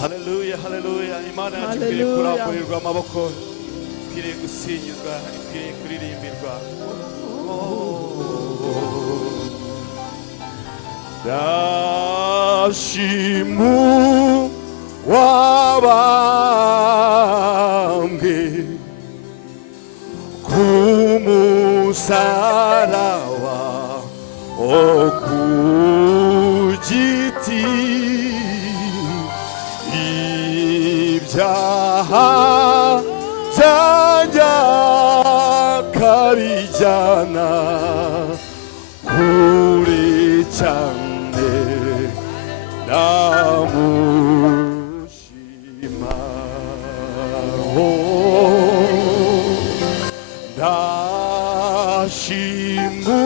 할렐루야 할렐루야. 임하나 주께 구라보일과 마법코 이끌이 구신유가 이끌이 그리림일과 다시 무와 밤게 구무사라와 오구지티 입자하 잔자가리잖아 우리 장내 나무시마오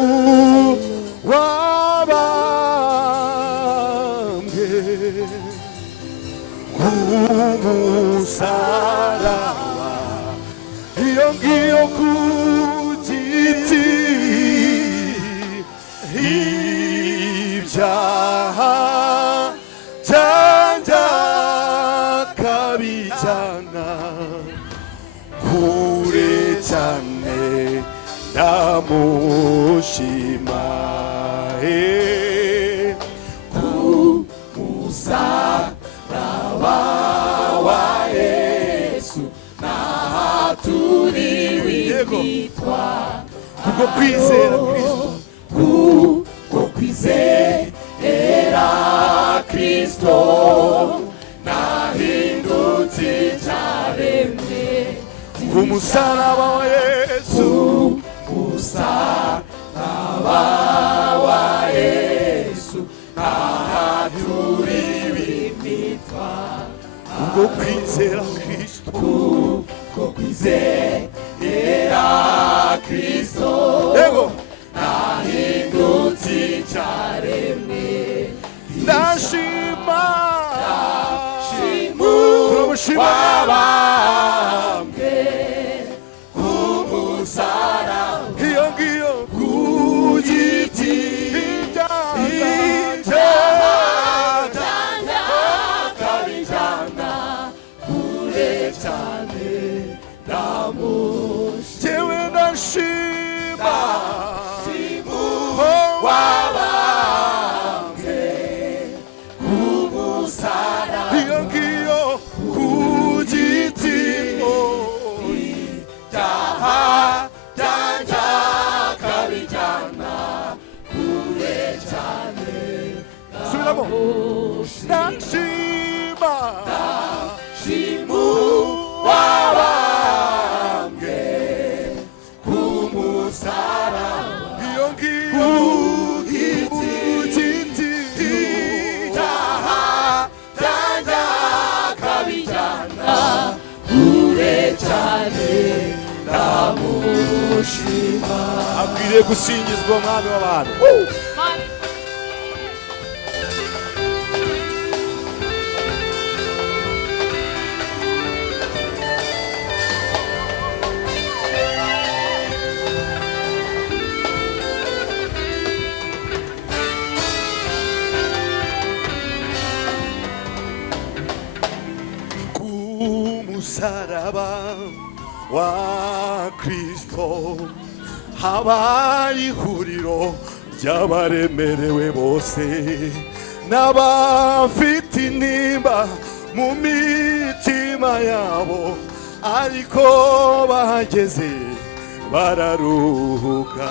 다시무와 밤게 구무사라와 연기요 구지티 입자하 잔자가비잖아 구레 잔네 나무시마에 구무사라와 예수 나 둘이 위vitwa kukokwizera Kristo kukokwizera Kristo nahindutse icyaremwe kumusaraba wa Yesu musaraba wa Yesu nahaturi wimitwa kukokwizera Kristo kukokwizera Kristo ego nahindutse icyaremwe ndashima wabambwe kumusaraba iyo ngiyo kugiti kabijana kure cyane jewe ndashima wabambwe kumusaraba iyo ngiyo kugiti kabijana kure cyane subiramo ndashima wabambwe kumusaraba iyo ngiyo kugiti kabijana kure cyane ndamushima akwiriye gusingizwa umwami w'abantu kumusaraba wa Kristo habaye ihuriro ry'abaremerewe bose n'abafite intimba mu mitima yabo ariko bahageze bararuhuka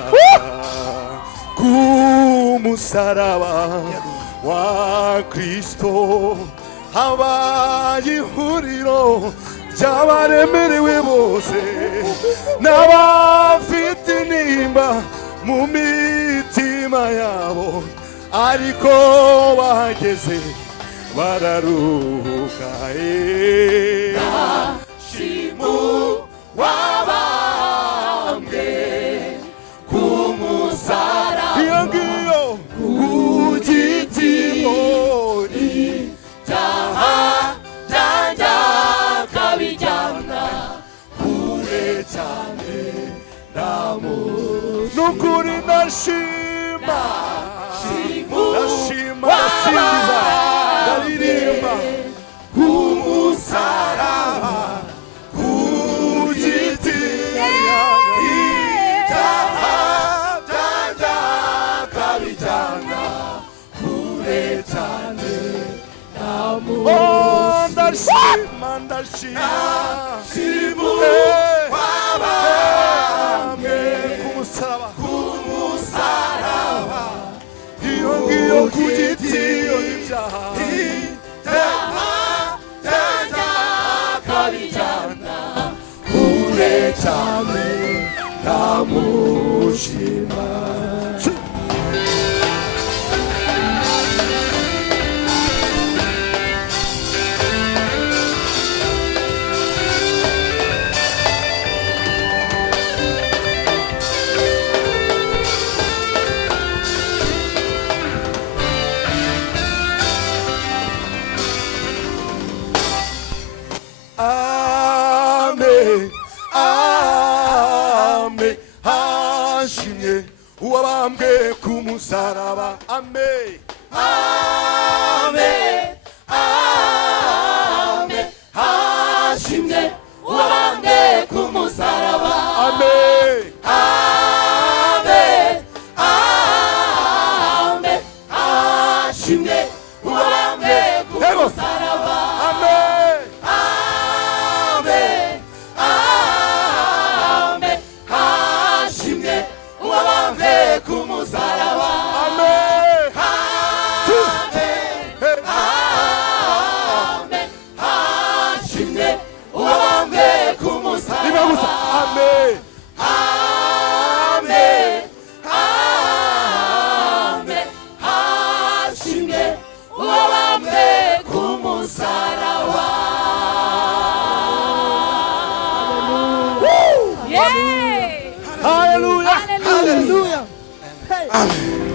kumusaraba wa Kristo habaye ihuriro ry'abaremerewe bose n'abafite intimba mu mitima yabo ariko bahageze bararuhuka ndashimu wabambwe kumusaraba iyo ngiyo kugiti nukuri ndashima ndashima ndasingiza ndaririmba umusaraba ku giti ibyaha byanjye akabijyana kure cyane ndashima ndashima wabambwe ku musaraba iyo ngiyo ku giti ibyaha byanjye akabijyana kure cyane ndamushima. Amen, amen, hashimye uwabambwe ku musaraba. Amen, amen, amen, hashimye uwabambwe ku musaraba. Amen, amen, amen, hashimye uwabambwe ku musaraba. Amen. Hallelujah. Hallelujah. Hallelujah. Hey. Amen.